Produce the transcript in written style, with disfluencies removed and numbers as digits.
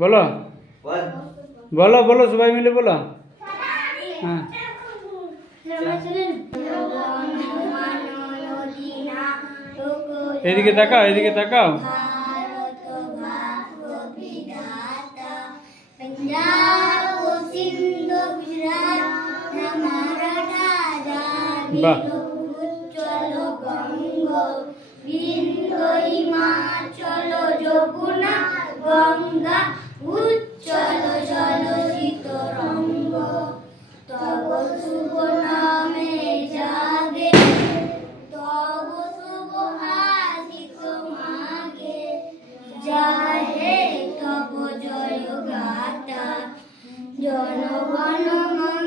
बोलो बोलो बोलो सबाई मिले बोलो। हाँ এদিকে তাকাও, এদিকে তাকাও। বাহ গঙ্গা উচ্চল জলজিত রঙ্গ তব শুভ নামে জাগে তব শুভ আশিস মাগে যাহে তব জয় গাতা জনগণ